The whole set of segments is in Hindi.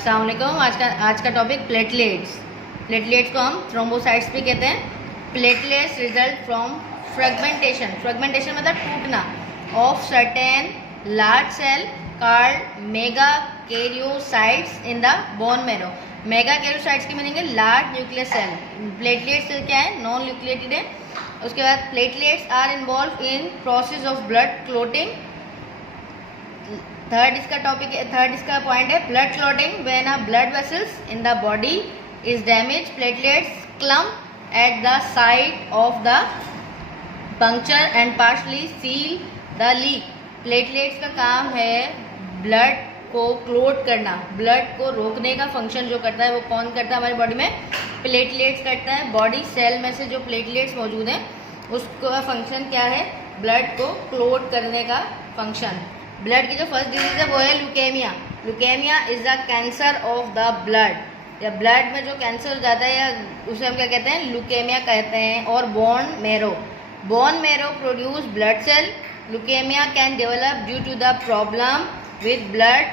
अस्सलाम वालेकुम। आज का टॉपिक प्लेटलेट्स। प्लेटलेट्स को हम थ्रोम्बोसाइट्स भी कहते हैं। Platelets result from fragmentation. Fragmentation मतलब टूटना of certain large cell called megakaryocytes in the bone marrow. Megakaryocytes की मीनिंग है लार्ज न्यूक्लियर सेल। प्लेटलेट्स क्या है? नॉन न्यूक्लिएटेड है। उसके बाद platelets are involve in process of blood clotting. Third इसका पॉइंट है blood clotting. When a blood vessels in the body is damage platelets clump at the side of the puncture and partially seal the leak. Platelets का काम है ब्लड को क्लोट करना, ब्लड को रोकने का फंक्शन जो करता है वो कौन करता है हमारी बॉडी में? प्लेटलेट्स करता है। बॉडी सेल में से जो प्लेटलेट्स मौजूद हैं उसका फंक्शन क्या है? ब्लड को क्लोट करने का फंक्शन। ब्लड की जो फर्स्ट डिजीज है वो है leukaemia. Leukaemia is the cancer of the blood. या ब्लड में जो कैंसर हो जाता है या उसे हम क्या कहते हैं? ल्यूकेमिया कहते हैं। और bone marrow produce blood cell. Leukaemia can develop due to the problem with blood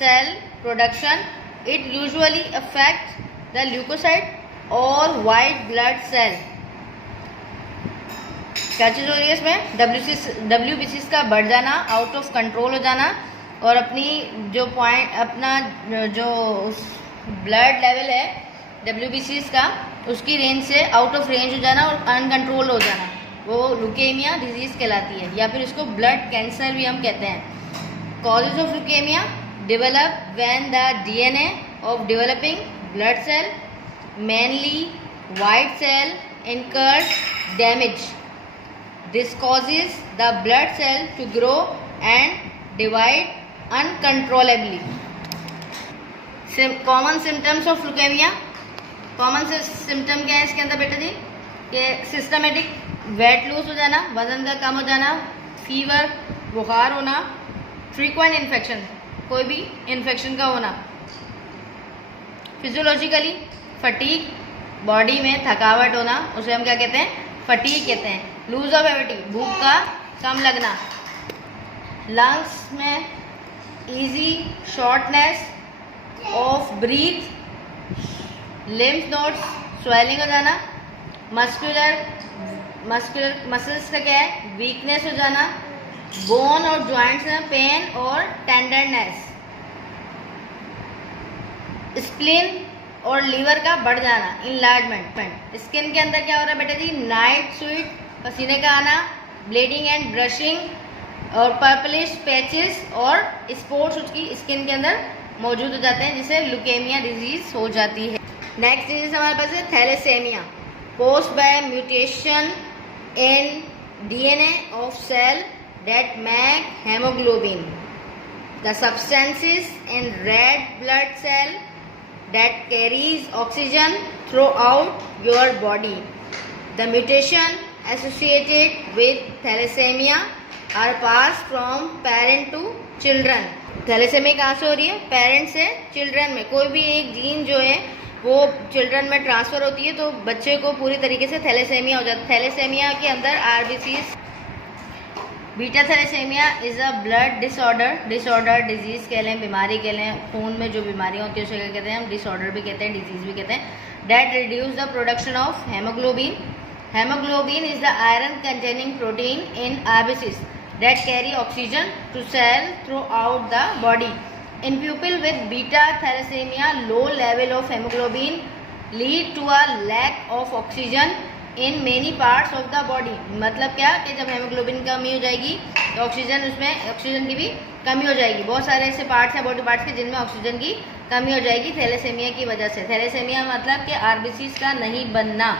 cell production. It usually affects the leukocyte or white blood cell. क्या चीज़ हो रही है इसमें? WBC का बढ़ जाना, आउट ऑफ कंट्रोल हो जाना और अपनी जो अपना जो ब्लड लेवल है WBC का उसकी रेंज से आउट ऑफ रेंज हो जाना और अनकंट्रोल हो जाना, वो ल्यूकेमिया डिजीज़ कहलाती है। या फिर इसको ब्लड कैंसर भी हम कहते हैं। Causes of leukemia develop when the DNA of developing blood cell, mainly white cell, incurs damage. This causes the blood cell to grow and divide uncontrollably. Common symptoms of leukemia. Common symptom क्या है इसके अंदर बेटा जी? कि सिस्टमेटिक वेट लूज हो जाना, वजन का कम हो जाना, फीवर बुखार होना, फ्रीक्वेंट इन्फेक्शन, कोई भी इन्फेक्शन का होना, फिजियोलॉजिकली फटीग, बॉडी में थकावट होना, उसे हम क्या कहते हैं? फटीग कहते हैं। लूज ऑफ एपेटाइट, भूख का कम लगना, लंग्स में easy shortness of breath, lymph nodes swelling हो जाना, मसल्स का क्या है? वीकनेस हो जाना, बोन और जॉइंट्स में पेन और टेंडरनेस, स्प्लीन और लीवर का बढ़ जाना, इनलार्जमेंट। स्किन के अंदर क्या हो रहा है बेटा जी? नाइट स्वीट, पसीने का आना, ब्लीडिंग एंड ब्रशिंग और पर्पलिश पैचेस और स्पॉट्स उसकी स्किन के अंदर मौजूद हो जाते हैं, जिसे ल्यूकेमिया डिजीज हो जाती है। नेक्स्ट डिजीज हमारे पास है thalassaemia, caused by mutation in DNA of cell that make hemoglobin, the substances in red blood cell that carries oxygen throughout your body. The mutation associated with thalassemia are passed from parent to children. Thalassaemia कहाँ से हो रही है? पेरेंट से चिल्ड्रन में। कोई भी एक जीन जो है वो चिल्ड्रन में ट्रांसफर होती है तो बच्चे को पूरी तरीके से थैलेसेमिया हो जाता है। थैलेसेमिया के अंदर RBCs, beta thalassaemia is a blood disorder disease कह लें, बीमारी कह लें, खून में जो बीमारियाँ होती है उसे क्या कहते हैं? हम डिसऑर्डर भी कहते हैं, डिजीज़ भी कहते हैं। That reduce the production of haemoglobin. Haemoglobin is the iron containing protein in RBCs that carry oxygen to cell throughout the body. In people with beta thalassaemia low level of haemoglobin lead to a lack of oxygen in many parts of the body. मतलब क्या कि जब हेमोग्लोबिन की कमी हो जाएगी तो ऑक्सीजन की भी कमी हो जाएगी। बहुत सारे ऐसे पार्ट्स हैं बॉडी पार्ट्स के जिनमें ऑक्सीजन की कमी हो जाएगी थैलेसेमिया की वजह से। थैलेसेमिया मतलब कि RBCs का नहीं बनना,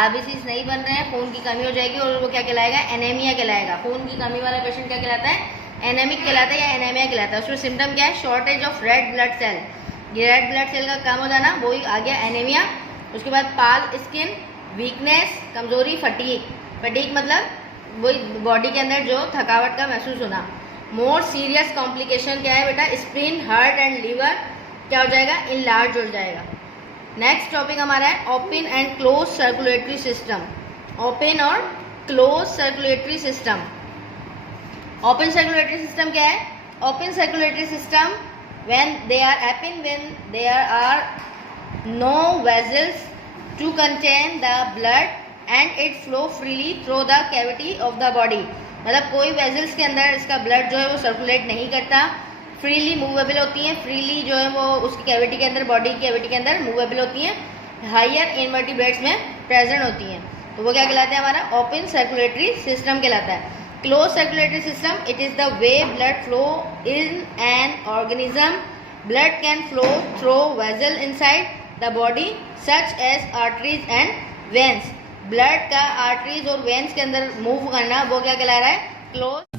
RBCs नहीं बन रहे हैं, खून की कमी हो जाएगी और वो क्या कहलाएगा? एनीमिया कहलाएगा। खून की कमी वाला पेशेंट क्या कहलाता है? एनेमिक कहलाता है या एनीमिया कहलाता है। उसमें सिम्टम क्या है? Shortage of red blood cell. ये रेड ब्लड सेल का कम हो जाना वही आ गया एनीमिया। उसके बाद पाल स्किन, वीकनेस, कमजोरी, फटीग मतलब वही बॉडी के अंदर जो थकावट का महसूस होना। मोर सीरियस कॉम्प्लिकेशन क्या है बेटा? स्प्लीन, हार्ट एंड लीवर क्या हो जाएगा? इनलार्ज हो जाएगा। नेक्स्ट टॉपिक हमारा है open and close circulatory system. Open और close circulatory system. Open circulatory system क्या है? Open circulatory system when they are happen when there are no vessels to contain the blood and it flow freely through the cavity of the body। मतलब कोई वेजल्स के अंदर इसका ब्लड जो है वो सर्कुलेट नहीं करता, फ्रीली मूवेबल होती हैं, फ्रीली जो है वो उसकी कैविटी के अंदर, बॉडी की कैविटी के अंदर मूवेबल होती हैं, हायर इनवर्टिब्रेट्स में प्रेजेंट होती हैं। तो वो क्या कहलाता है, हमारा ओपन सर्कुलेटरी सिस्टम कहलाता है। Close circulatory system, it is the way blood flow in an organism. Blood can flow through vessel inside the body such as arteries and veins. ब्लड का आर्टरीज और वेन्स के अंदर मूव करना वो क्या कहला रहा है, क्लोज